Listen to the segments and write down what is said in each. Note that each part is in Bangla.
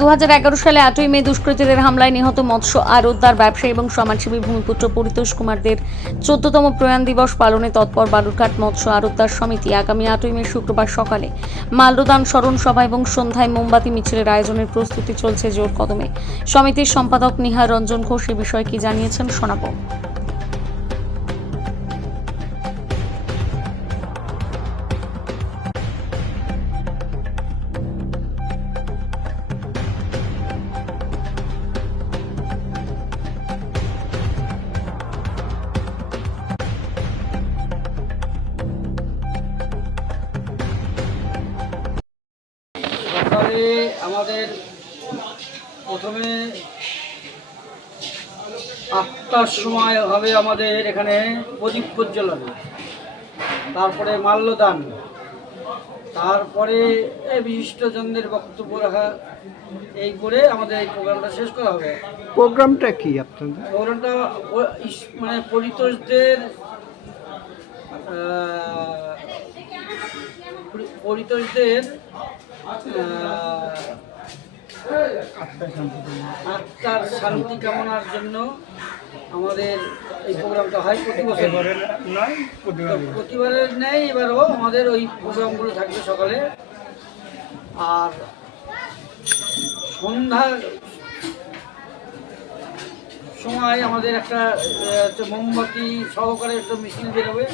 2011 সালে 8ই মে দুষ্কৃতীদের হামলায় নিহত মৎস্য আড়তদার ব্যবসায়ী এবং সমাজসেবী ভূমিপুত্র পরিতোষ কুমারদের 14তম প্রয়াণ দিবস পালনে তৎপর বালুরঘাট মৎস্য আড়তদার সমিতি আগামী 8ই মে শুক্রবার সকালে মাল্যদান স্মরণ সভা এবং সন্ধ্যায় মোমবাতি মিছিলের আয়োজনের প্রস্তুতি চলছে জোর কদমে। সমিতির সম্পাদক নিহার রঞ্জন ঘোষ এ বিষয়ে কি জানিয়েছেন শোনাবো। সকালে আমাদের প্রথমে 8টার সময় হবে আমাদের এখানে প্রদীপ প্রজ্বলন, তারপরে মাল্যদান, তারপরে বিশিষ্টজনদের বক্তব্য রাখা, এই করে আমাদের এই প্রোগ্রামটা শেষ করা হবে। প্রোগ্রামটা কি আপনাদের? প্রোগ্রামটা মানে পরিতোষদের আত্মার শান্তি কামনার জন্য আমাদের এই প্রোগ্রামটা হয় প্রতি বছর। প্রতিবারের নেই, এবারও আমাদের ওই প্রোগ্রামগুলো থাকবে সকালে। আর সন্ধ্যার সময় আমাদের একটা মোমবাতি সহকারে একটা মিছিল বেরোবে,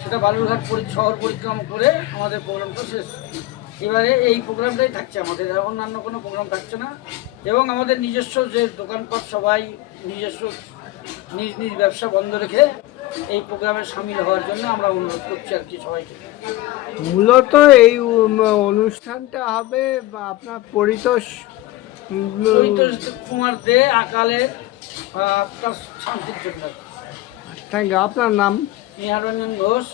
সেটা বালুরঘাট শহর পরিক্রমা করে আমাদের প্রোগ্রামটা শেষ। এবারে এই প্রোগ্রামটাই থাকছে আমাদের, অন্যান্য কোনো প্রোগ্রাম থাকছে না। এবং আমাদের নিজস্ব যে দোকানপাট, সবাই নিজস্ব নিজ নিজ ব্যবসা বন্ধ রেখে এই প্রোগ্রামে সামিল হওয়ার জন্য আমরা অনুরোধ করছি আর কি সবাইকে। মূলত এই অনুষ্ঠানটা হবে আপনার পরিতোষ কুমার দে আকালে তার শান্তির জন্য। Thank you. আপনার নাম? নিহার রঞ্জন ঘোষ।